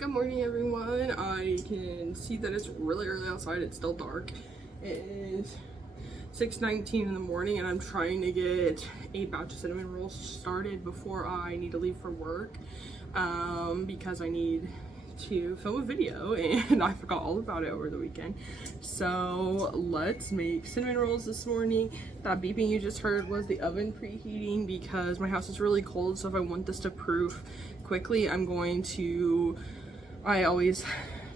Good morning, everyone. I can see that it's really early outside. It's still dark. It is 6:19 in the morning, and I'm trying to get a batch of cinnamon rolls started before I need to leave for work because I need to film a video and I forgot all about it over the weekend. So let's make cinnamon rolls this morning. That beeping you just heard was the oven preheating because my house is really cold, so if I want this to proof quickly, I always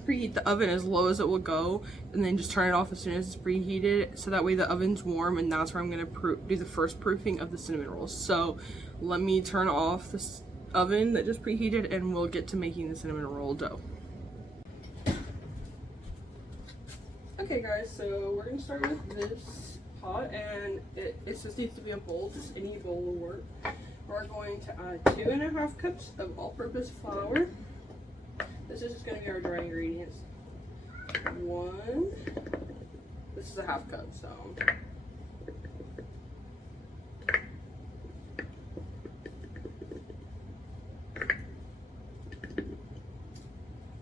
preheat the oven as low as it will go and then just turn it off as soon as it's preheated, so that way the oven's warm, and that's where I'm going to do the first proofing of the cinnamon rolls. So let me turn off this oven that just preheated and we'll get to making the cinnamon roll dough. Okay guys, so we're going to start with this pot, and it just needs to be a bowl, just any bowl will work. We're going to add 2.5 cups of all-purpose flour. This is just going to be our dry ingredients. This is a half cup, so.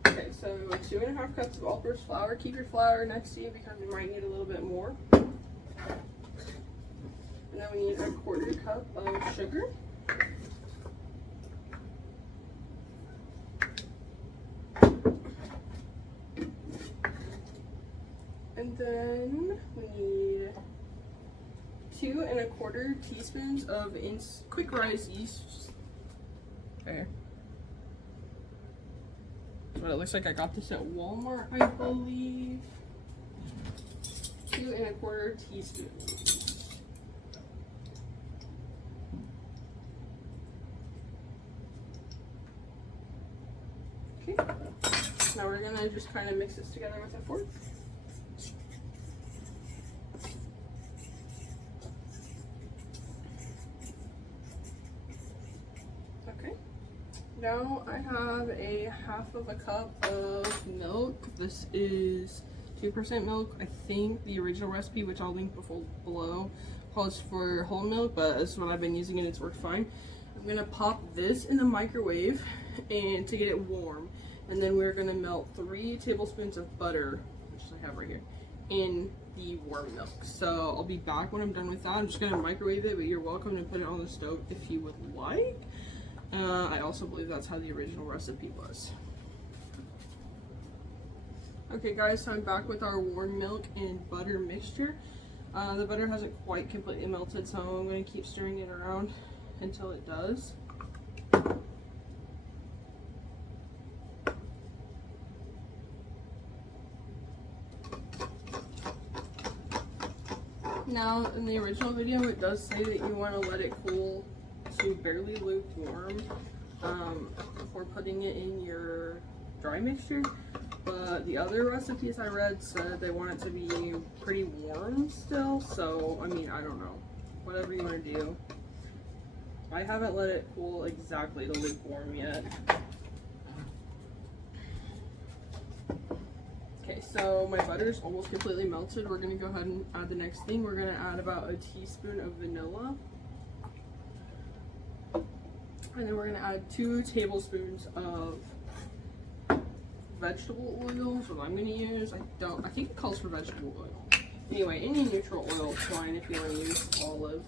Okay, so 2.5 cups of all-purpose flour. Keep your flour next to you because we might need a little bit more. And then we need 1/4 cup of sugar. And then we need 2¼ teaspoons of quick rise yeast. Okay. That's what it looks like. I got this at Walmart, I believe. 2¼ teaspoons. Okay. Now we're gonna just kind of mix this together with a fork. Now I have a 1/2 cup of milk. This is 2% milk. I think the original recipe, which I'll link below, calls for whole milk, but this is what I've been using and it's worked fine. I'm gonna pop this in the microwave and to get it warm, and then we're gonna melt 3 tablespoons of butter, which I have right here, in the warm milk. So I'll be back when I'm done with that. I'm just gonna microwave it, but you're welcome to put it on the stove if you would like. I also believe that's how the original recipe was. Okay guys, so I'm back with our warm milk and butter mixture. The butter hasn't quite completely melted, so I'm going to keep stirring it around until it does. Now, in the original video, it does say that you want to let it cool to barely lukewarm before putting it in your dry mixture, but the other recipes I read said they want it to be pretty warm still, so I mean, I don't know, whatever you want to do. I haven't let it cool exactly to lukewarm yet. Okay, so my butter is almost completely melted. We're going to go ahead and add the next thing. We're going to add about a teaspoon of vanilla. And then we're going to add 2 tablespoons of vegetable oil. That's what I'm going to use. I think it calls for vegetable oil. Anyway, any neutral oil is fine if you want to use olive.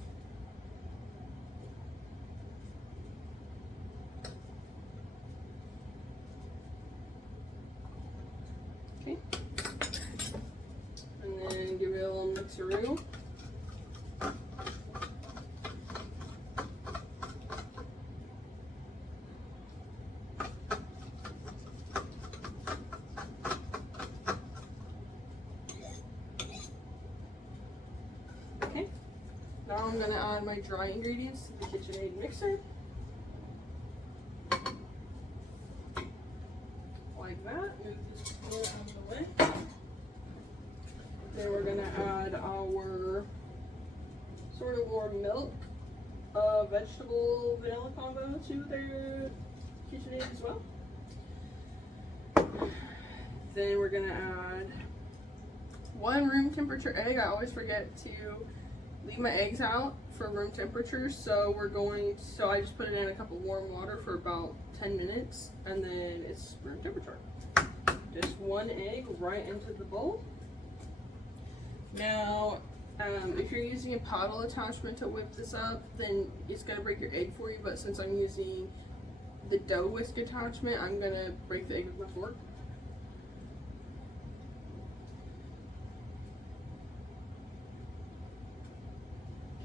Okay. And then give it a little mixeroo. Now I'm going to add my dry ingredients to the KitchenAid mixer. Like that. Move this bowl out of the way. Then we're going to add our sort of warm milk, vegetable vanilla combo to their KitchenAid as well. Then we're going to add 1 room temperature egg. I always forget to leave my eggs out for room temperature. So I just put it in a cup of warm water for about 10 minutes and then it's room temperature. Just one egg right into the bowl. Now, if you're using a paddle attachment to whip this up, then it's gonna break your egg for you, but since I'm using the dough whisk attachment, I'm gonna break the egg with my fork.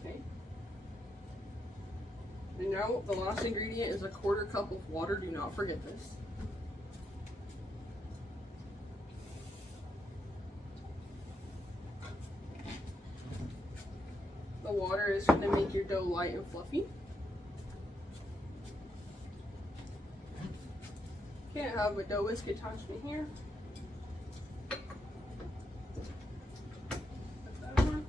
Okay. And now the last ingredient is a 1/4 cup of water. Do not forget this. The water is going to make your dough light and fluffy. Okay, I have a dough whisk attachment here. Put that on.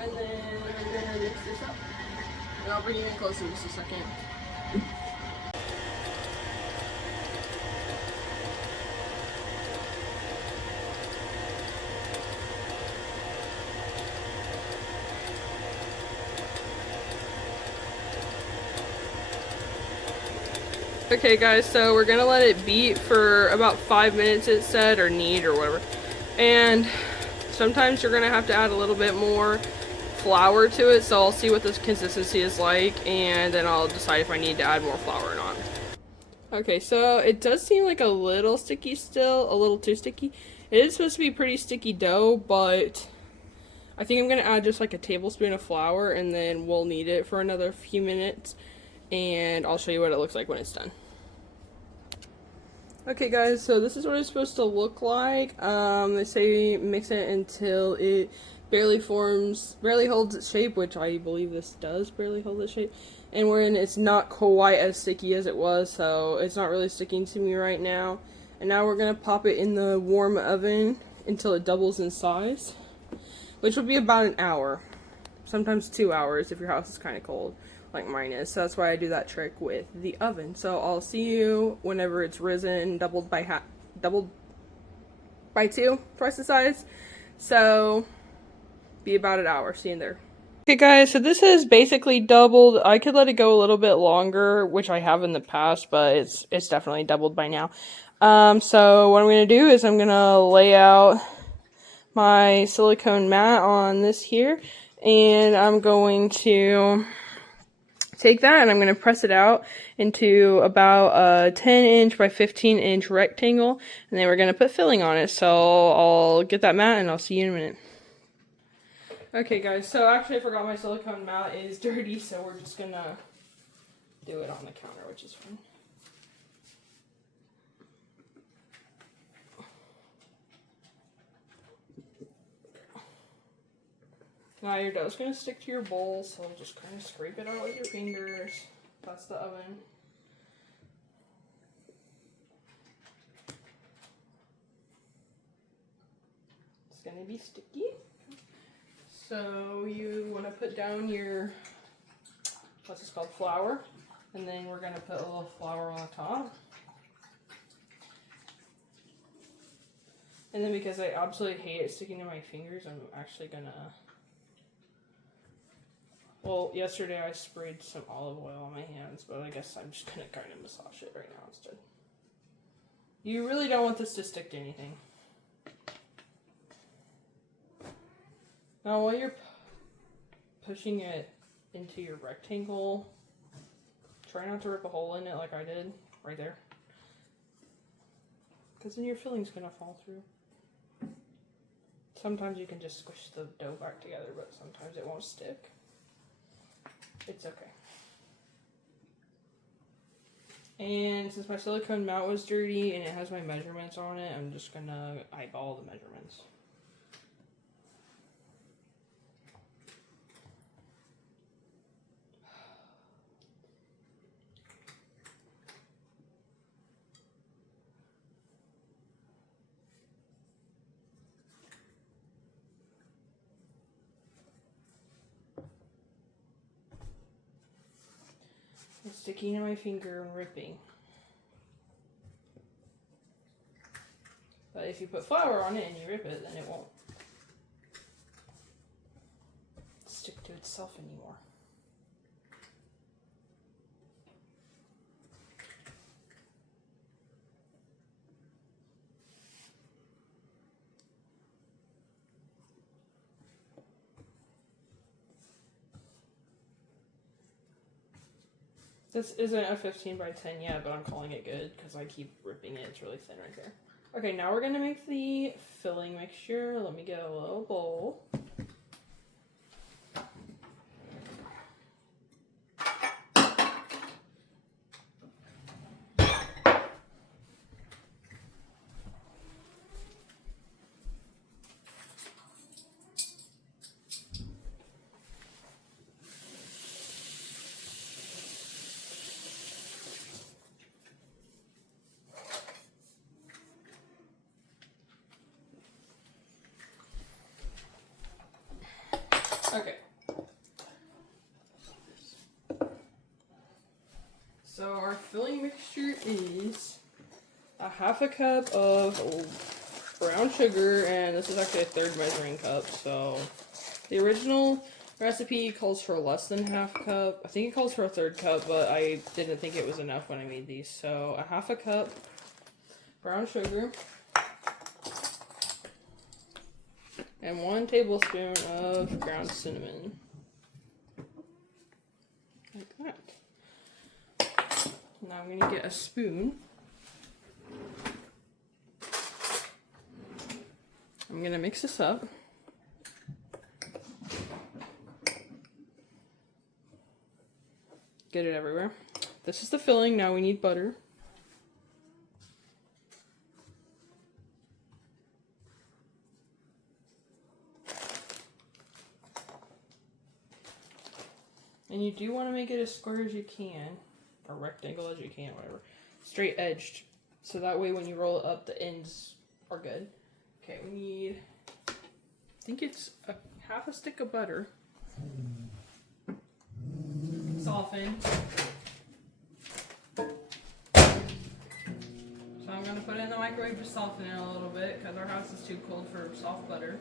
And then I'm going to mix this up. And I'll bring you in closer in just a second. Okay guys, so we're gonna let it beat for about 5 minutes it said, or knead or whatever. And sometimes you're gonna have to add a little bit more flour to it, so I'll see what this consistency is like and then I'll decide if I need to add more flour or not. Okay, so it does seem like a little sticky still, a little too sticky. It is supposed to be pretty sticky dough, but I think I'm gonna add just like a tablespoon of flour and then we'll knead it for another few minutes. And I'll show you what it looks like when it's done. Okay guys, so this is what it's supposed to look like. They say mix it until it barely holds its shape, which I believe this does barely hold its shape. And when it's not quite as sticky as it was, so it's not really sticking to me right now. And now we're gonna pop it in the warm oven until it doubles in size, which will be about an hour, sometimes 2 hours if your house is kind of cold like mine is. So that's why I do that trick with the oven. So I'll see you whenever it's risen, doubled by 2, twice the size. So be about an hour. See you in there. Okay guys, so this has basically doubled. I could let it go a little bit longer, which I have in the past, but it's definitely doubled by now. So what I'm gonna do is I'm gonna lay out my silicone mat on this here, and I'm going to take that and I'm going to press it out into about a 10-inch by 15-inch rectangle, and then we're going to put filling on it. So I'll get that mat and I'll see you in a minute. Okay guys, so actually I forgot my silicone mat is dirty, so we're just going to do it on the counter, which is fine. Now your dough's going to stick to your bowl, so just kind of scrape it out with your fingers. That's the oven. It's going to be sticky. So you want to put down your, what's this called, flour. And then we're going to put a little flour on the top. And then because I absolutely hate it sticking to my fingers, I'm actually going to, well, yesterday I sprayed some olive oil on my hands, but I guess I'm just going to kind of massage it right now instead. You really don't want this to stick to anything. Now while you're pushing it into your rectangle, try not to rip a hole in it like I did, right there. Because then your filling's going to fall through. Sometimes you can just squish the dough back together, but sometimes it won't stick. It's okay. And since my silicone mat was dirty and it has my measurements on it, I'm just gonna eyeball the measurements. It's sticking to my finger and ripping. But if you put flour on it and you rip it, then it won't. itself anymore. This isn't a 15 by 10 yet, but I'm calling it good because I keep ripping it. It's really thin right there. Okay, now we're going to make the filling mixture. Let me get a little bowl. Okay. So our filling mixture is a half a cup of brown sugar, and this is actually a third measuring cup. So the original recipe calls for less than half cup. I think it calls for a third cup, but I didn't think it was enough when I made these. So a half a cup brown sugar. And 1 tablespoon of ground cinnamon. Like that. Now I'm going to get a spoon. I'm going to mix this up. Get it everywhere. This is the filling. Now we need butter. And you do want to make it as square as you can, or rectangle as you can, whatever. Straight edged, so that way when you roll it up, the ends are good. Okay, we need, I think it's half a stick of butter. Soften. So I'm going to put it in the microwave to soften it a little bit, because our house is too cold for soft butter.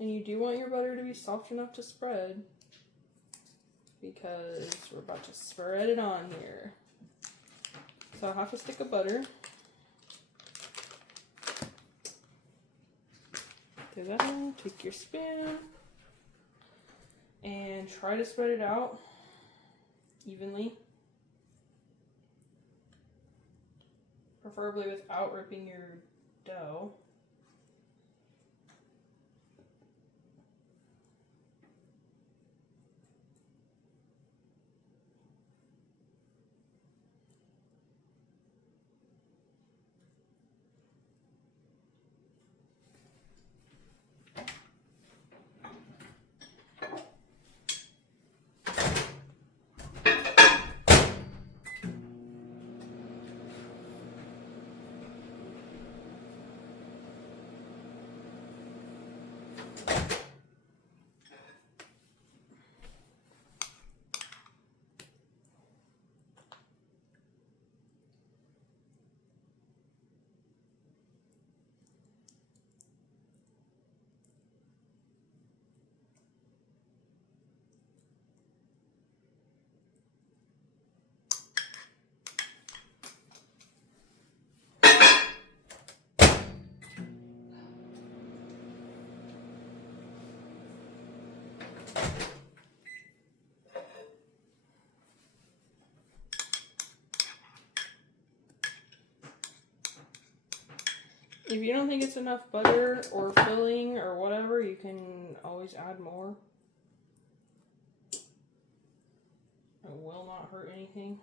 And you do want your butter to be soft enough to spread, because we're about to spread it on here. So half a stick of butter. Do that in, take your spoon, and try to spread it out evenly. Preferably without ripping your dough. If you don't think it's enough butter or filling or whatever, you can always add more. It will not hurt anything.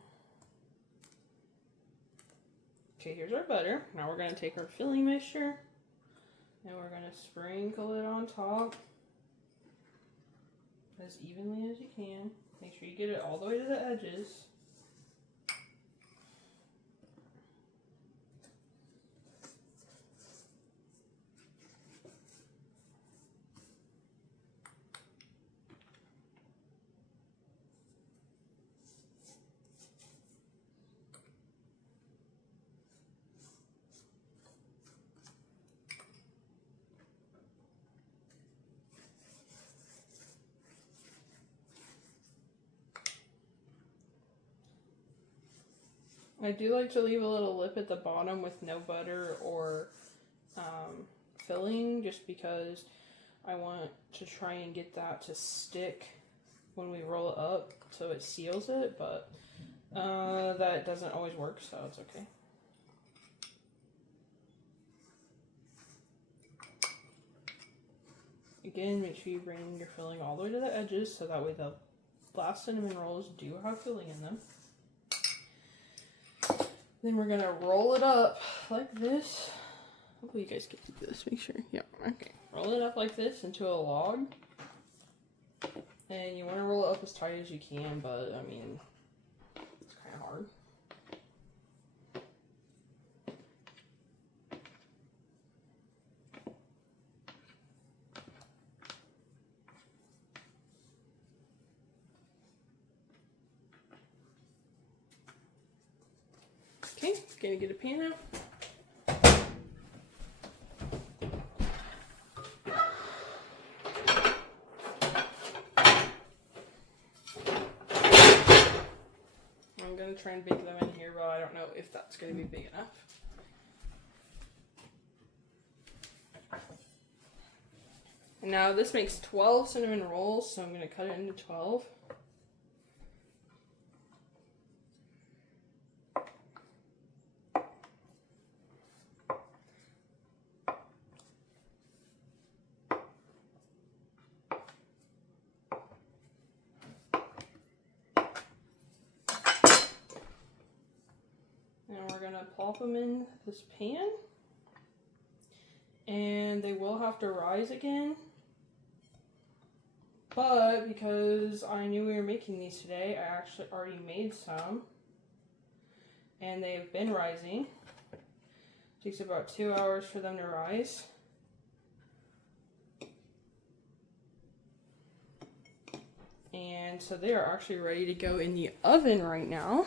Okay, here's our butter. Now we're going to take our filling mixture and we're going to sprinkle it on top as evenly as you can. Make sure you get it all the way to the edges. I do like to leave a little lip at the bottom with no butter or filling, just because I want to try and get that to stick when we roll it up so it seals it, but that doesn't always work, so it's okay. Again, make sure you bring your filling all the way to the edges so that way the last cinnamon rolls do have filling in them. Then we're gonna roll it up like this. Hopefully you guys can do this, make sure. Yeah, okay. Roll it up like this into a log. And you want to roll it up as tight as you can, but I mean, it's kind of hard. Okay, gonna get a pan out. I'm gonna try and bake them in here, but I don't know if that's gonna be big enough. And now this makes 12 cinnamon rolls, so I'm gonna cut it into 12. Plop them in this pan, and they will have to rise again, but because I knew we were making these today, I actually already made some, and they've been rising. It takes about 2 hours for them to rise. And so they are actually ready to go in the oven right now.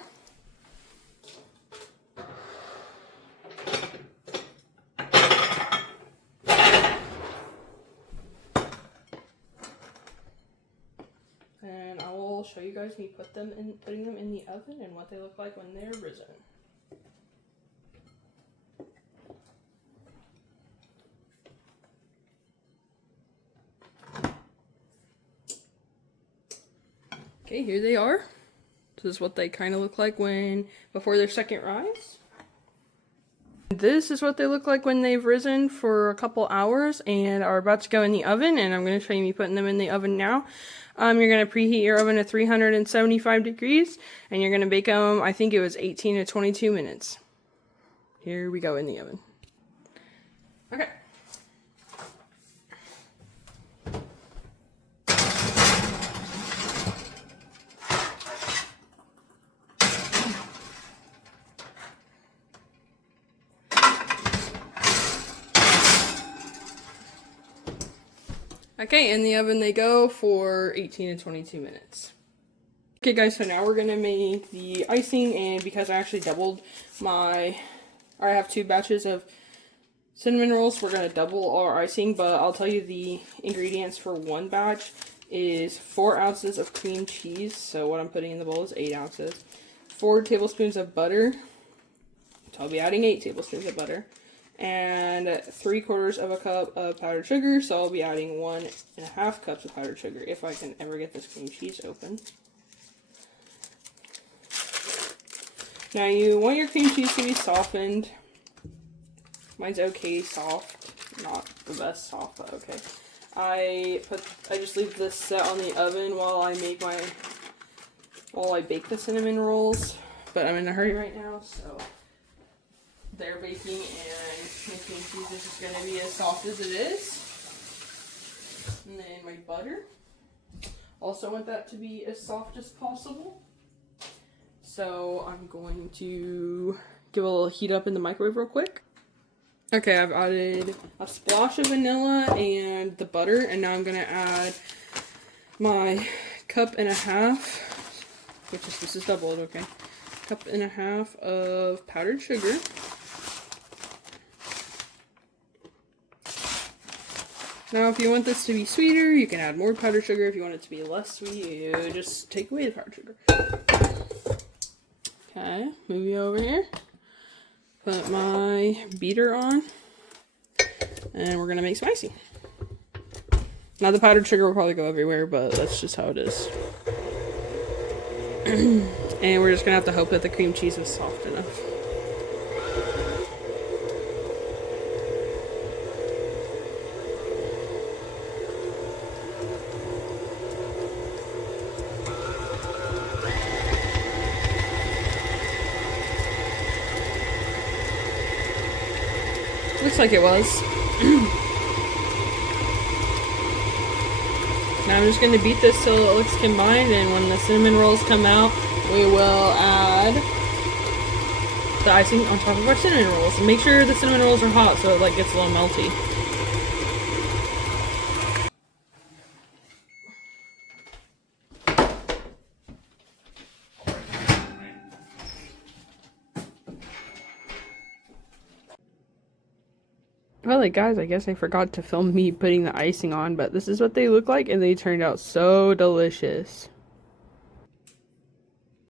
Show you guys me putting them in the oven and what they look like when they're risen. Okay, here they are. This is what they kind of look like before their second rise. This is what they look like when they've risen for a couple hours and are about to go in the oven, and I'm going to show you me putting them in the oven now. You're going to preheat your oven to 375 degrees, and you're going to bake them, I think it was 18 to 22 minutes. Here we go in the oven. Okay. Okay, in the oven they go for 18 to 22 minutes. Okay guys, so now we're gonna make the icing, and because I actually doubled I have 2 batches of cinnamon rolls, we're gonna double our icing, but I'll tell you the ingredients for one batch is 4 ounces of cream cheese, so what I'm putting in the bowl is 8 ounces, 4 tablespoons of butter, so I'll be adding 8 tablespoons of butter, and 3/4 of a cup of powdered sugar, so I'll be adding 1.5 cups of powdered sugar if I can ever get this cream cheese open. Now you want your cream cheese to be softened. Mine's okay soft, not the best soft, but okay. I just leave this set on the oven while I bake the cinnamon rolls, but I'm in a hurry right now, so they're baking and my cream cheese is just going to be as soft as it is. And then my butter, also want that to be as soft as possible. So I'm going to give a little heat up in the microwave real quick. Okay, I've added a splash of vanilla and the butter, and now I'm going to add my 1.5 cups, this is doubled, okay, 1.5 cups of powdered sugar. Now, if you want this to be sweeter, you can add more powdered sugar. If you want it to be less sweet, you just take away the powdered sugar. Okay, move you over here. Put my beater on. And we're gonna make some icing. Now the powdered sugar will probably go everywhere, but that's just how it is. And we're just gonna have to hope that the cream cheese is soft enough. Looks like it was. Now I'm just going to beat this till it looks combined, and when the cinnamon rolls come out, we will add the icing on top of our cinnamon rolls. And make sure the cinnamon rolls are hot so it like gets a little melty. Well, like, guys, I guess I forgot to film me putting the icing on, but this is what they look like, and they turned out so delicious.